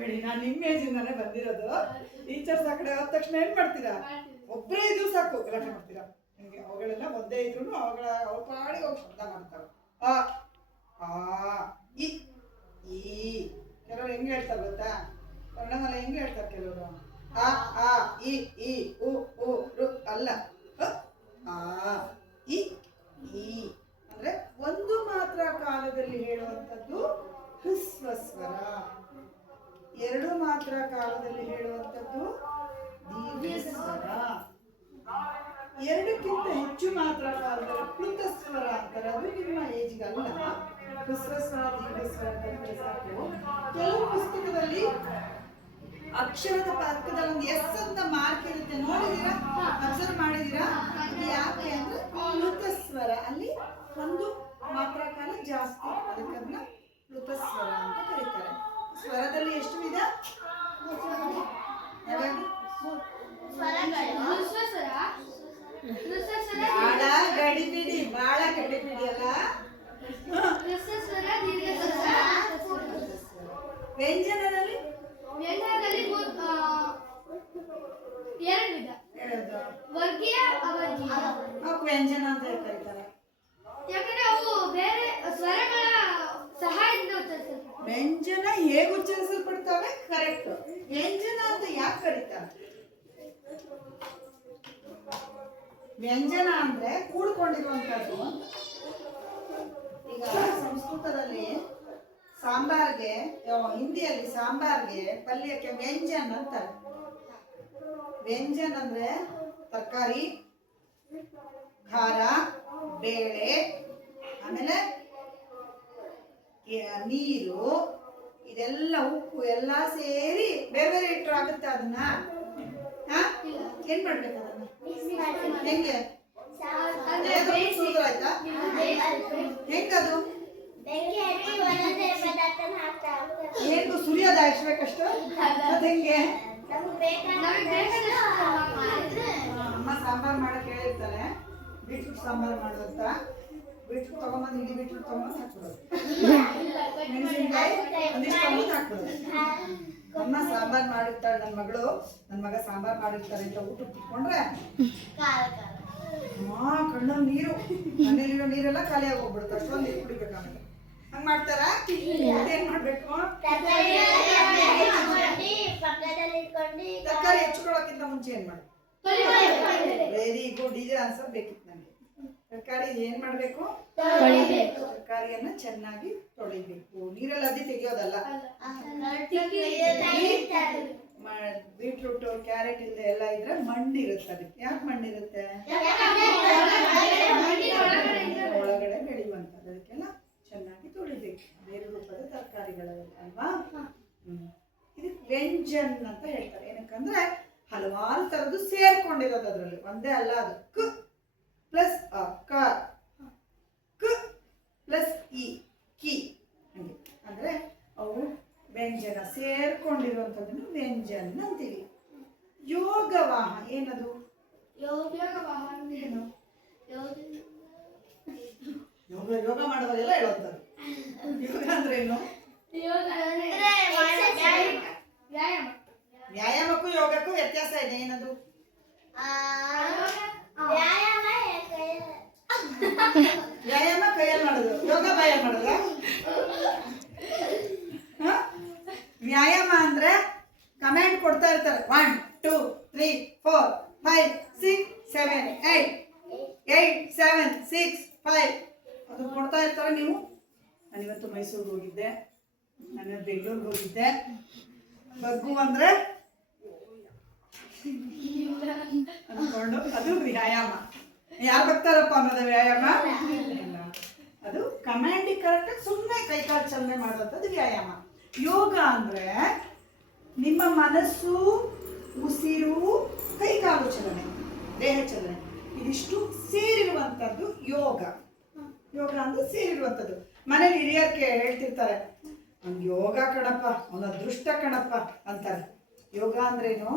ಬಿಡಿ, ನಾನು ನಿಮ್ಮ ಏಜಿಂದಾನೆ ಬಂದಿರೋದು. ಟೀಚರ್ಸ್ ಆ ಕಡೆ ಹೋದ ತಕ್ಷಣ ಏನ್ ಮಾಡ್ತೀರಾ? ಒಬ್ಬರೇ ಇದ್ರು ಸಾಕು, ಗಲಾಟೆ ಮಾಡ್ತೀರಾ. ನಿಮಗೆ ಅವುಗಳೆಲ್ಲ ಒಂದೇ ಇದ್ರು ಅವುಗಳ ಅವ್ರ ಪಾಡಿಗೆ ಅವ್ರು ಶಬ್ದ ಮಾಡ್ತಾರೆ. ಆ ಆ ಇ ಈ ಕೆಲವರು ಹೆಂಗೆ ಹೇಳ್ತಾರೆ ಗೊತ್ತಾ? ಕನ್ನಡದಲ್ಲ ಹೆಂಗೆ ಹೇಳ್ತಾರೆ ಕೆಲವರು? ಆ ಆ ಇ ಈ ಉ ಉ ರು ಅಲ್ಲ, ಆ ಇ ಈ ಅಂದ್ರೆ ಒಂದು ಮಾತ್ರ ಕಾಲದಲ್ಲಿ ಹೇಳುವಂಥದ್ದು ಹ್ರಸ್ವ ಸ್ವರ. ಎರಡು ಮಾತ್ರ ಕಾಲದಲ್ಲಿ ಹೇಳುವಂಥದ್ದು ದೀರ್ಘ ಸ್ವರ. ಎರಡಕ್ಕಿಂತ ಹೆಚ್ಚು ಮಾತ್ರ ಕಾಲದಲ್ಲಿ ಪ್ಲುತ ಸ್ವರ ಅಂತಾರೆ. ಅದು ನಿಮ್ಮ ಏಜ್ಗೆ ಅಲ್ಲ. ಹ್ರಸ್ವ ಸ್ವರ ದೀರ್ಘ ಸ್ವರ ಅಂತಂದ್ರೆ ಸಾಕು. ಕೆಲವು ಪುಸ್ತಕದಲ್ಲಿ ಅಕ್ಷರದ ಪಕ್ಕದಲ್ಲಿ ಒಂದು ಎಸ್ ಅಂತ ಮಾರ್ಕ್ ಇರುತ್ತೆ, ನೋಡಿದೀರಾ? ಅಬ್ಸರ್ವ್ ಮಾಡಿದೀರಾ? ಯಾಕೆ ಅಂದ್ರೆ ಪ್ಲುತ ಸ್ವರ ಅಲ್ಲಿ ಒಂದು ಮಾತ್ರ ಕಾಲ ಜಾಸ್ತಿ, ಅದಕ್ಕನ್ನ ಪ್ಲುತ ಸ್ವರ ಅಂತ ಕರೀತಾರೆ. ಸ್ವರದಲ್ಲಿ ಎಷ್ಟು ವಿಧ? ಬಾಳ ಗಡಿಬಿಡಿ, ಬಾಳ ಗಡಿಬಿಡಿ ಅಲ್ಲ. ವ್ಯಂಜನದಲ್ಲಿ ಎರಡು ವಿಧ, ವರ್ಗೀಯ ಅವರ್ಗೀಯ. ವ್ಯಂಜನ ಅಂತ ಕರೀತಾರೆ ಯಾಕಂದ್ರೆ ಅವು ಬೇರೆ ಸ್ವರಗಳ ಸಹಾಯದಿಂದ ಉಚ್ಚರಿಸಲ್ಪಡುತ್ತವೆ. ವ್ಯಂಜನ ಹೇಗೆ ಉಚ್ಚರಿಸಲ್ಪಡ್ತವೆ? ಕರೆಕ್ಟ್. ವ್ಯಂಜನ ಅಂತ ಯಾಕೆ ಕರೀತಾರೆ? ವ್ಯಂಜನ ಅಂದ್ರೆ ಕೂಡ್ಕೊಂಡಿರುವಂತದ್ದು. ಈಗ ಸಂಸ್ಕೃತದಲ್ಲಿ ಸಾಂಬಾರ್ಗೆ, ಹಿಂದಿಯಲ್ಲಿ ಸಾಂಬಾರ್ಗೆ, ಪಲ್ಯಕ್ಕೆ ವ್ಯಂಜನ್ ಅಂತಾರೆ. ವ್ಯಂಜನ್ ಅಂದ್ರೆ ತರಕಾರಿ, ಖಾರ, ಬೇಳೆ, ಆಮೇಲೆ ನೀರು, ಇದೆಲ್ಲ ಉಪ್ಪು ಎಲ್ಲ ಸೇರಿ ಬೇರೆ ಬೇರೆ ಇಟ್ಟರು ಆಗುತ್ತೆ. ಅದನ್ನ ಏನ್ ಮಾಡ್ಬೇಕು? ಅದನ್ನ ಹೆಂಗೆ? ಆಯ್ತಾ? ಹೆಂಗದು? ಏನು ಸುರಿಯೋದ ಎಷ್ಟ್ಬೇಕಷ್ಟು? ಅದ ಹೆಂಗೆ? ಅಮ್ಮ ಸಾಂಬಾರ್ ಮಾಡಕ್ ಹೇಳಿರ್ತಾರೆ, ಬೀಟ್ರೂಟ್ ಸಾಂಬಾರ್ ಮಾಡು ಅಂತ. ಬೀಟ್ರೂಟ್ ತಗೊಂಬಂದು ಇಡೀ ಬೀಟ್ರೂಟ್ ತಗೊಂಬಂದು ಹಾಕ್ಬಿಡೋದು, ಮೆಣಸಿನ್ಕಾಯಿ ಒಂದಿಷ್ಟು ತಗೊಂಡು ಹಾಕ್ಬಿಡೋದು. ಅಮ್ಮ ಸಾಂಬಾರ್ ಮಾಡಿರ್ತಾಳೆ, ನನ್ನ ಮಗಳು ನನ್ನ ಮಗ ಸಾಂಬಾರ್ ಮಾಡಿರ್ತಾರೆ ಅಂತ ಊಟಕ್ಕೆ ತಿಳ್ಕೊಂಡ್ರೆ ಕಣ್ಣಲ್ಲಿ ನೀರು, ಮನೇಲಿರೋ ನೀರೆಲ್ಲ ಖಾಲಿ ಆಗಿ ಹೋಗ್ಬಿಡುತ್ತೆ. ಅಷ್ಟೊಂದು ನೀರು ಕುಡಿಬೇಕು. ಆಮೇಲೆ ಹಂಗ್ ಮಾಡ್ತಾರ? ಏನ್ ಮಾಡ್ಬೇಕು? ತರಕಾರಿ ಹೆಚ್ಚಿಕೊಳ್ಳೋಕ್ಕಿಂತ ಮುಂಚೆ ಏನ್ ಮಾಡಿ? ವೆರಿ ಗುಡ್, ಇದೇ ಆನ್ಸರ್ ಬೇಕಿತ್ತು ನನಗೆ. ತರಕಾರಿ ಏನ್ ಮಾಡ್ಬೇಕು? ತರಕಾರಿಯನ್ನ ಚೆನ್ನಾಗಿ ತೊಳಿಬೇಕು. ನೀರಲ್ಲಿ ಅದ್ದಿ ತೆಗಿಯೋದಲ್ಲ. ಬೀಟ್ರೂಟ್, ಕ್ಯಾರೆಟ್ ಇಂದ ಎಲ್ಲ ಇದ್ರೆ ಮಣ್ಣಿರುತ್ತೆ. ಅದಕ್ಕೆ ಯಾಕೆ ಮಣ್ಣಿರುತ್ತೆ? ಒಳಗಡೆ ಬೆಳೆಯುವಂಥದ್ದು. ಅದಕ್ಕೆಲ್ಲ ಚೆನ್ನಾಗಿ ತೊಳಿಬೇಕು. ಬೇರೆ ರೂಪದ ತರಕಾರಿಗಳಲ್ಲಿ ಅಲ್ವಾ? ಇದು ವ್ಯಂಜನ್ ಅಂತ ಹೇಳ್ತಾರೆ. ಏನಕ್ಕಂದ್ರೆ ಹಲವಾರು ತರದ್ದು ಸೇರ್ಕೊಂಡಿರೋದು ಅದರಲ್ಲಿ, ಒಂದೇ ಅಲ್ಲ. ಅದು ಕ ಪ್ಲಸ್ ಅ, ಕ, ಕ ಪ್ಲಸ್ ಇ, ಕಿ, ಹಂಗೆ ಅಂದ್ರೆ ಅವು ವ್ಯಂಜನ ಸೇರ್ಕೊಂಡಿರುವಂಥದ್ದನ್ನು ವ್ಯಂಜನ್ ಅಂತೀವಿ. ಯೋಗವಾಹ ಏನದು? ಏನು? ಯೋಗ ಮಾಡುವಾಗೆಲ್ಲ ಹೇಳುವಂಥದ್ದು. ಯೋಗ ಅಂದ್ರೆ ಏನು? ವ್ಯಾಯಾಮಕ್ಕೂ ಯೋಗಕ್ಕೂ ವ್ಯತ್ಯಾಸ ಇದೆ. ಏನದು? ವ್ಯಾಯಾಮ ಕೈಯಲ್ಲಿ ಮಾಡೋದು, ಯೋಗ ಬಾಯಲ್ಲಿ ಮಾಡೋದು. ವ್ಯಾಯಾಮ ಅಂದ್ರೆ ಕಮೆಂಟ್ ಕೊಡ್ತಾ ಇರ್ತಾರೆ. 1 2 3 4 5 6 7 8 8 7 6 5 ಅದು ಕೊಡ್ತಾ ಇರ್ತಾರೆ. ನೀವು ನಾನಿವತ್ತು ಮೈಸೂರಿಗೆ ಹೋಗಿದ್ದೆ, ನಾನು ಬೆಂಗಳೂರಿಗೆ ಹೋಗಿದ್ದೆ. ಬಗ್ಗು ಅಂದ್ರೆ ಅಂದ್ಕೊಂಡು ಅದು ವ್ಯಾಯಾಮ. ಯಾರು ಬರ್ತಾರಪ್ಪ ಅನ್ನೋದು ವ್ಯಾಯಾಮ ಇಲ್ಲ. ಅದು ಕಮಾಂಡಿಗೆ ಕರೆಕ್ಟಾಗಿ ಸುಮ್ಮನೆ ಕೈಕಾಲು ಚಲನೆ ಮಾಡುವಂಥದ್ದು ವ್ಯಾಯಾಮ. ಯೋಗ ಅಂದ್ರೆ ನಿಮ್ಮ ಮನಸ್ಸು, ಉಸಿರು, ಕೈಕಾಲು ಚಲನೆ, ದೇಹ ಚಲನೆ ಇದಿಷ್ಟು ಸೇರಿರುವಂಥದ್ದು ಯೋಗ. ಯೋಗ ಅಂದ್ರೆ ಸೇರಿರುವಂಥದ್ದು. ಮನೇಲಿ ಹಿರಿಯರ್ಗೆ ಹೇಳ್ತಿರ್ತಾರೆ, ಅವ್ನು ಯೋಗ ಕಣಪ್ಪ, ಅವನ ಅದೃಷ್ಟ ಕಣಪ್ಪ ಅಂತಾರೆ. ಯೋಗ ಅಂದ್ರೇನು?